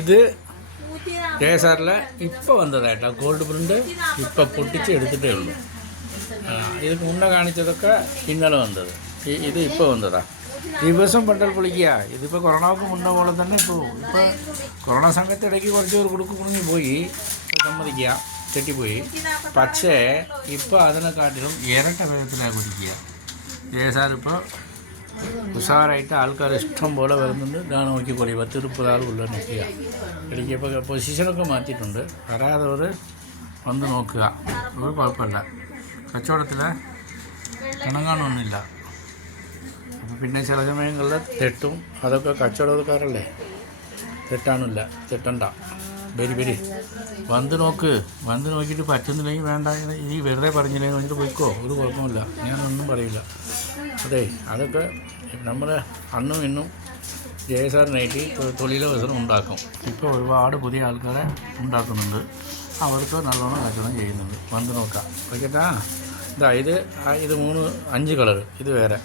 ഇത് KSRൽ ഇപ്പോൾ വന്നതായിട്ടാ gold print ഇപ്പോൾ പൊട്ടിച്ച് എടുത്തിട്ടേ ഉള്ളൂ. ഇത് മുന്നേ കാണിച്ചതൊക്കെ ഇന്നലെ വന്നത്. ഇത് ഇപ്പോൾ വന്നതാ. ദിവസം ബണ്ടൽ പൊളിക്കുക. ഇതിപ്പോൾ കൊറോണക്ക് മുന്നേ പോലെ തന്നെ ഇപ്പോൾ കൊറോണ സമയത്ത് ഇടയ്ക്ക് കുറച്ച് പേർ കുടുങ്ങി പോയി, സമ്മതിക്കുക, തെറ്റിപ്പോയി. പക്ഷേ ഇപ്പോൾ അതിനെക്കാട്ടിലും ഇരട്ട വേഗത്തിലാണ് കുടിക്കുക. KSR ഇപ്പോൾ ഉഷാറായിട്ട് ആൾക്കാർ ഇഷ്ടം പോലെ വരുന്നുണ്ട്. ഞാൻ നോക്കിക്കോളി 10-30 ആൾ ഉള്ള നിൽക്കുക. ഇടയ്ക്ക് ഇപ്പോൾ പൊസിഷനൊക്കെ മാറ്റിയിട്ടുണ്ട്. വരാതവർ വന്ന് നോക്കുക. ഒരു കുഴപ്പമില്ല. കച്ചവടത്തിൽ ഇണങ്ങാനൊന്നുമില്ല. അപ്പോൾ പിന്നെ ചില സമയങ്ങളിൽ തെറ്റും. അതൊക്കെ കച്ചവടക്കാരല്ലേ, തെറ്റാണില്ല. തെറ്റണ്ട. വരി വന്ന് നോക്ക്. വന്ന് നോക്കിയിട്ട് പറ്റുന്നില്ലെങ്കിൽ വേണ്ട, ഇനി വെറുതെ പറഞ്ഞില്ലെങ്കിൽ വന്നിട്ട് പോയിക്കോ, ഒരു കുഴപ്പമില്ല. ഞാനൊന്നും പറയില്ല. അതെ, അതൊക്കെ നമ്മൾ അന്നും ഇന്നും KSRനായിട്ട് തൊഴിലവസരം ഉണ്ടാക്കും. ഇപ്പോൾ ഒരുപാട് പുതിയ ആൾക്കാരെ ഉണ്ടാക്കുന്നുണ്ട്. അവർക്ക് നല്ലോണം കച്ചവടം ചെയ്യുന്നുണ്ട്. വന്ന് നോക്കാം. ഓക്കേട്ടാ. ഇത് 5 കളർ. ഇത് വേറെ.